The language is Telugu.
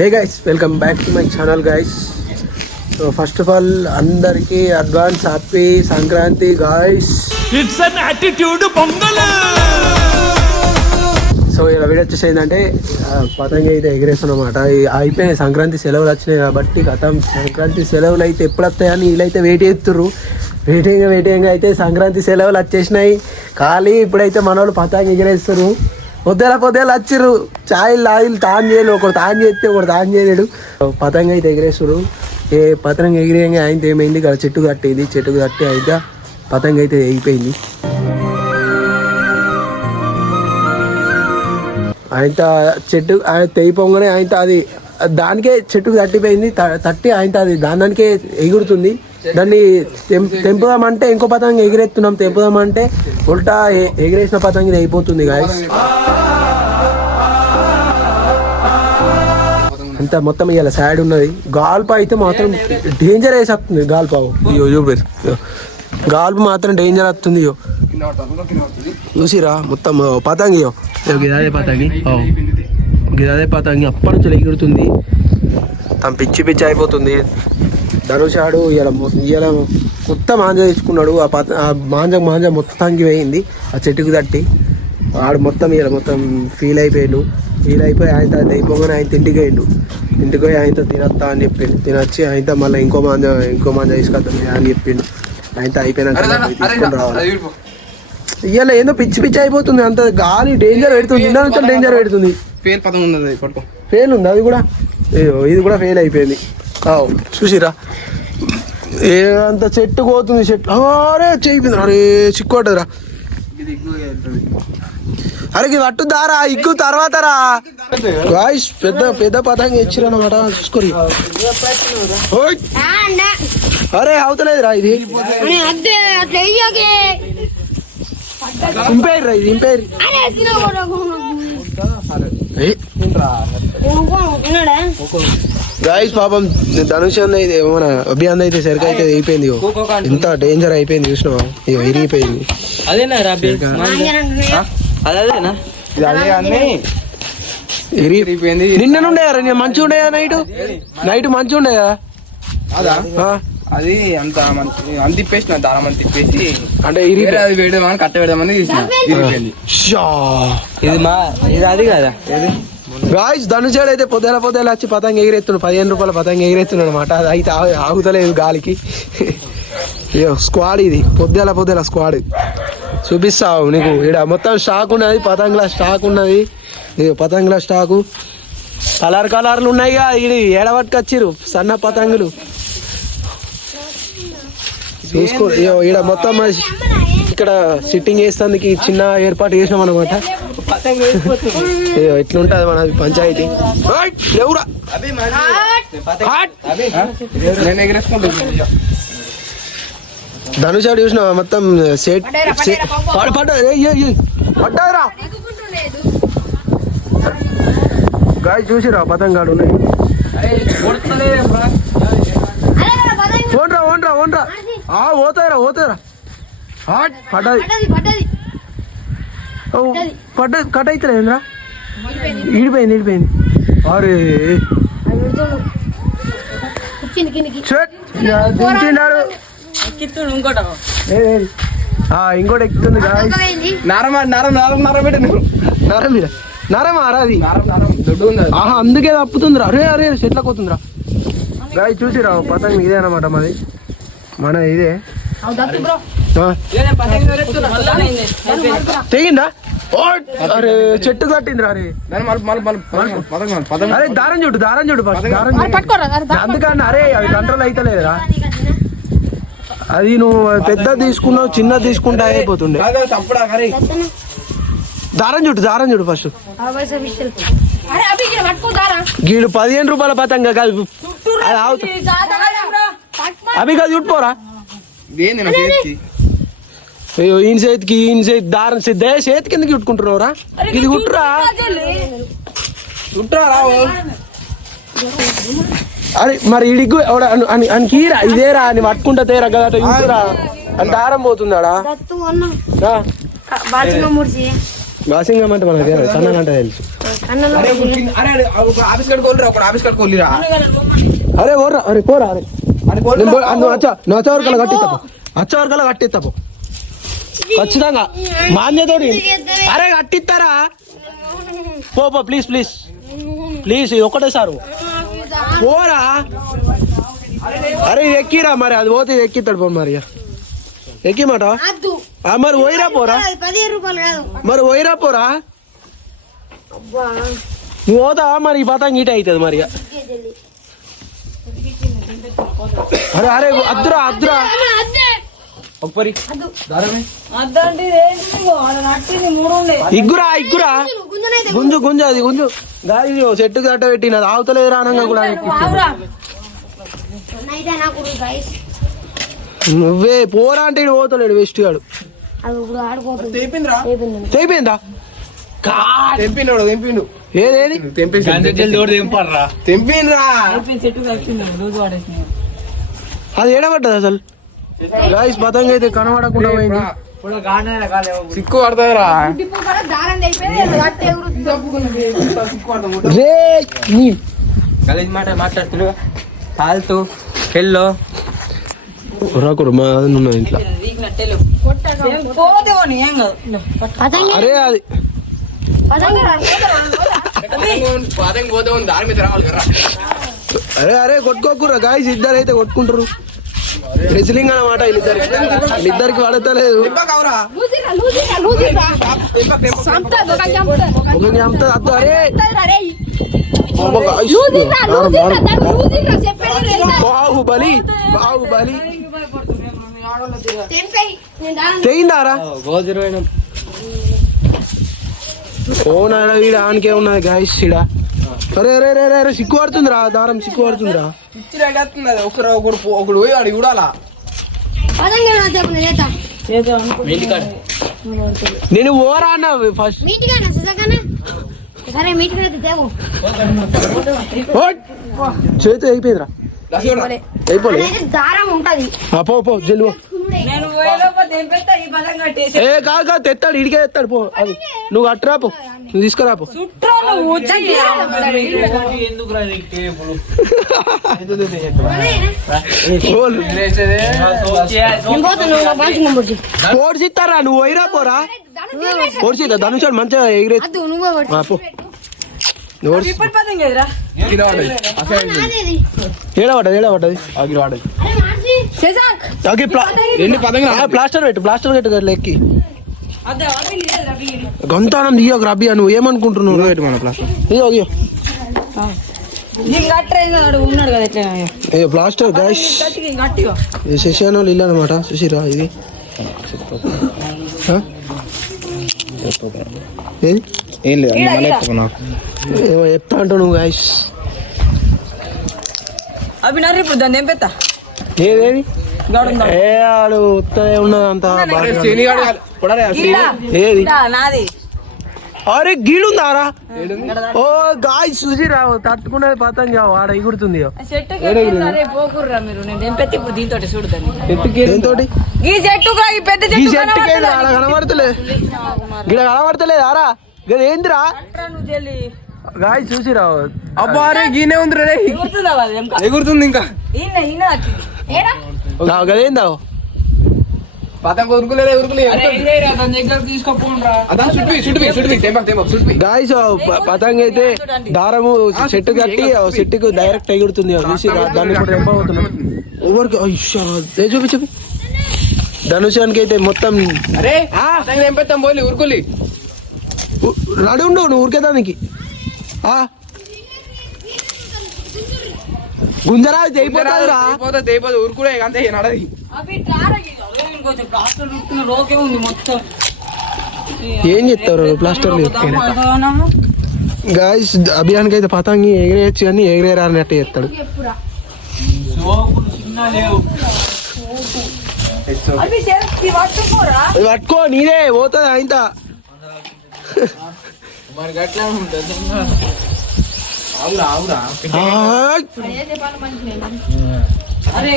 Hey guys, welcome back to my channel guys. So first of all అందరికీ advance happy Sankranti guys. It's an attitude Pongal. So ఇలా వీడియో వచ్చేసి ఏంటంటే పతంగి అయితే ఎగిరేస్తున్నమాట. అయిపోయినాయి సంక్రాంతి సెలవులు వచ్చినాయి కాబట్టి గతం సంక్రాంతి సెలవులు అయితే ఎప్పుడు వస్తాయని వీళ్ళైతే వెయిట్ చేస్తుర్రు. వెయిటింగ్ అయితే సంక్రాంతి సెలవులు వచ్చేసినాయి. ఖాళీ ఇప్పుడైతే మన వాళ్ళు పతంగి ఎగిరేస్తారు. పొద్దుల వచ్చిర్రు, ఛాయలు లాయిలు తాను చేయలేదు. ఒకడు తాను చేస్తే ఒకడు తాను చేయలేడు. పతంగి అయితే ఎగిరేస్తారు. పతంగి ఎగిరేయంగా ఆయన ఏమైంది, ఇక్కడ చెట్టు కట్టేది. చెట్టు కట్టి అయితే పతంగి అయితే ఎగిపోయింది. ఆయన చెట్టు తెగిపోగానే ఆయన అది దానికే చెట్టుకు తట్టిపోయింది. తట్టి ఆయన అది దానికే ఎగురుతుంది. దాన్ని తెంపుదామంటే ఇంకో పతంగి ఎగిరెత్తున్నాం. తెంపుదామంటే ఉల్టా ఎగిరేసిన పతంగి అయిపోతుంది గాయస్. అంత మొత్తం ఇవాళ సైడ్ ఉన్నది. గాల్ప అయితే మాత్రం డేంజర్ వేసేస్తుంది. గాల్పావు గాల్పు మాత్రం డేంజర్ వస్తుంది. చూసిరా మొత్తం పతంగి గిదాదే పతంగి అప్పటి నుంచి ఎగురుతుంది. తను పిచ్చి అయిపోతుంది. ధనుషాడు ఇవాళ కొత్త మాంజ తెచ్చుకున్నాడు. ఆ మాంజ మొత్తానికి వేయింది ఆ చెట్టుకు తట్టి. ఆడు మొత్తం ఇవాళ మొత్తం ఫీల్ అయిపోయి ఆయన అయిపోగానే ఆయన ఇంటికి పోయి ఆయనతో తినొస్తా అని చెప్పిండు. తినొచ్చి ఆయనతో మళ్ళీ ఇంకో మాంజ తీసుకొద్దాం అని చెప్పిండు. ఆయనతో అయిపోయినాక తీసుకొని రావాలి. ఇవాళ ఏందో పిచ్చి అయిపోతుంది. అంత గాలి డేంజర్ పెడుతుంది. నిన్న నుంచి డేంజర్ పెడుతుంది. ఫెయిల్ ఉంది అది కూడా. ఇది కూడా ఫెయిల్ అయిపోయింది. చూసిరా అంత చెట్టు పోతుంది. చెట్టు అరే చేయిపోయింది. అరే చిక్కోటరా. అరే ఇది పట్టుదారా ఇగ్గు తర్వాత రా గాయ్స్. పెద్ద పతంగి ఇచ్చిరన్నమాట. చూసుకోరి. అరే అవుతలేదురా ఇది. ఇంపేరు ఇది ఇంపేరు. గాయస్ పాపం ధనుష్ అన్న అయితే మన అభియాన్ అయితే సరిగ్గా అయితే అయిపోయింది. ఇంత డేంజర్ అయిపోయింది చూసినావా. ఇరిగిపోయింది. నిన్న ఉండేయారా మంచిగా ఉండేయా. నైట్ మంచిగా ఉండేయా. అది అంత తిప్పేసిన దారం అంత తిప్పేసి అంటే అది వేయడం కట్ట వేయడం ఇది అది కదా. గాయస్ ధనుషాడు అయితే పొద్దుల వచ్చి పతంగి ఎగిరెత్తున్నాడు. 15 రూపాయల పతంగి ఎగిరెత్తున్నాడు అనమాట. అది అయితే ఆగుతలేదు గాలికి. స్క్వాడ్ ఇది పొద్దుల స్క్వాడ్ చూపిస్తావు నీకు. ఇక్కడ మొత్తం స్టాక్ ఉన్నది. పతంగుల స్టాక్ ఉన్నది. పతంగుల స్టాకు కలర్లు ఉన్నాయి. ఇది ఏడవట్టుకొచ్చిర్రు సన్న పతంగులు. చూసుకో ఇక్కడ మొత్తం ఇక్కడ సిట్టింగ్ చేసేందుకు చిన్న ఏర్పాటు చేసినాం అనమాట. ఎట్లుంటది మన పంచాయతీ. ధనుషాడు చూసిన మొత్తం పడ్డారా గాయ చూసిరా పతంగాడు ఉన్నాయి. ఓన్రా పోతాయిరా పడ్డది కట్ అవుతలేదురా. ఇడిపోయింది. అరే దించినాడు. ఇంకోటి ఎక్కుతుంది. నరమారా అది. అందుకే తప్పుతుందిరా. అరే చెట్ల పోతుందిరా. గాయ చూసిరా పతంగి ఇదే అన్నమాట. మన ఇదే తెగిందా. అరే చెట్టు కట్టిందిరా. అరే దారం చూడు అందుకని. అరే అది కంట్రోల్ అయితలేదురా. అది నువ్వు పెద్ద తీసుకున్నావు, చిన్న తీసుకుంటా అయిపోతుండే. దారం చూడు ఫస్ట్. గీడు 15 రూపాయల పతంగా కాదు. అది అవుతుంది. అవి కాదు చుట్టుకోరా. ఈయన చేతికి దారం చేతి కిందకి చుట్టుకుంటున్నావురా. ఇది కుట్టురా. అరే మరి ఇడిగ్గు కీరా ఇదేరా అని పట్టుకుంటా తేరా కదా ఇంకురా అని దారం పోతుందాడా. బాసింగం అంటే మనకు సన్న అంటే తెలుసు. అరే ఒక ఆఫీస్ కాడికి వెళ్ళిరా, ఒక ఆఫీస్ కాడికి వెళ్ళిరా. అరే ఓర్రా, అరే పోరా, అరే అని పోరా. నువ్వు వచ్చేవరకల్లా కట్టిస్తాపు, వచ్చేవరకల్లా కట్టిస్తాపు ఖచ్చితంగా మాన్యతోటి. అరే కట్టిస్తారా, పో ప్లీజ్ ప్లీజ్ ప్లీజ్, ఒకటే సారు పోరా. అరే ఎక్కిరా, మరి అది పోతే ఎక్కిస్తాడు పో. మరి ఎక్కి మాట మరి పోయిరా పోరా, మరి పోయిరా పోరా. నువ్వు పోతా మరి ఈ పతంగి ఇట అవుతుంది మరి. అరే అరే అద్దురా అద్దురా, ఒప్పరి దారమే ఇగ్గురా ఇగ్గురా, గుంజు గుంజు, అది గుంజు. గాలి చెట్టు కట్ట పెట్టినది ఆవుతలేదు రానంగా కూడా. నువ్వే పోరా అంటే ఇడు పోతలేడు వెస్ట్ గాడు. తెగిపోయిందా? తెంపిండు ఏదేది తెంపిండ్రా. అది ఏడబడ్డది అసలు. గాయస్ పతంగి అయితే కనబడకుండా పోయింది. సిక్కు పడతారా రే గలీజ్ మాట మాట్లాడుతున్నా కాలుతూ పెళ్ళో రాకూడదు మా ఉన్న ఇంట్లో. అరే అది పోతే దాని మీద రావాలి కదా. అరే అరే కొట్టుకోకురా గాయస్, ఇద్దరు అయితే కొట్టుకుంటారు. రెస్లింగ్ అన్నమాట వీళ్ళిద్దరికి పడతలేదు. బాహుబలి బాహుబలి తెగిందారా? ఫోన్ వీడ ఆనికే ఉన్నది గాయస్ ఈడ. అరే అరే అరే అరే సిక్కు పడుతుందిరా, దారం సిక్కు పడుతుందిరా. ఒకడు పోయి అడిగి చూడాలా. నేను ఓరా అన్నా ఫస్ట్. చేతి అయిపోయిందిరా, అయిపోలే. పో పో జల్లు. ఏ కాదు కాదు, తెస్తాడు ఇడికే తెస్తాడు. పో అది నువ్వు అట్రా, పో నువ్వు తీసుకురా. పో పోడ్చిస్తారా, నువ్వు పోయిరా పోరా. పోడ్చిద్దా ధనుషాడు మంచిగా ఎగిరే. పో ఏడబడ్డది ప్లాస్టర్ పెట్టు, ప్లాస్టర్ పెట్టు ఎక్కి. గంతానం దియో రబ్బి, నువ్వు ఏమనుకుంటున్నావు? మన ప్లాస్టర్ ఇయ్యో ప్లాస్టర్ గాయస్. శశాన ఇల్లు అనమాట, చూసిరా ఇది. ఏమో చెప్తా అంటావు నువ్వు గాయస్. ఏదేది ఏ ఆడు ఉత్తరే ఉన్నదంతా. ఏది అరే గీడుందారా? ఓ గాయ చూసిరా, తట్టుకునేది పతంగి ఆడ ఎగురుతుంది. కనబడతలే, గిడ కనబడతలేదు ఆరా. ఏందిరా గాయ చూసిరా? అబ్బా అరే గీనే ఉంది రే, ఎగురుతుంది ఇంకా. గదేందా పతంగ ఉరుకులేదు, గాయస్. పతంగ అయితే దారము చెట్టు కట్టి చెట్టుకు డైరెక్ట్ ఎగురుతుంది. దాన్ని కూడా ఎంపవుతున్నాం ఎవరికి చూపి చూపి. ధనుషానికి అయితే మొత్తం ఎంపెత్తాం పోలీ ఉరుకులి. రెడీ ఉండు నువ్వు ఉరికేదానికి. గుంజరా అయిపోతుందిరా, ఉరుకుడే అంతే నడది. ఏం చెప్తారు ప్లాస్టర్ గాయస్? అభియాన్కి అయితే పతంగి ఎగిరేయచ్చు కానీ ఎగిరేరా అన్నట్టు చెప్తాడు. పట్టుకో నీదే పోతుంది ఆయన. అవురా అరే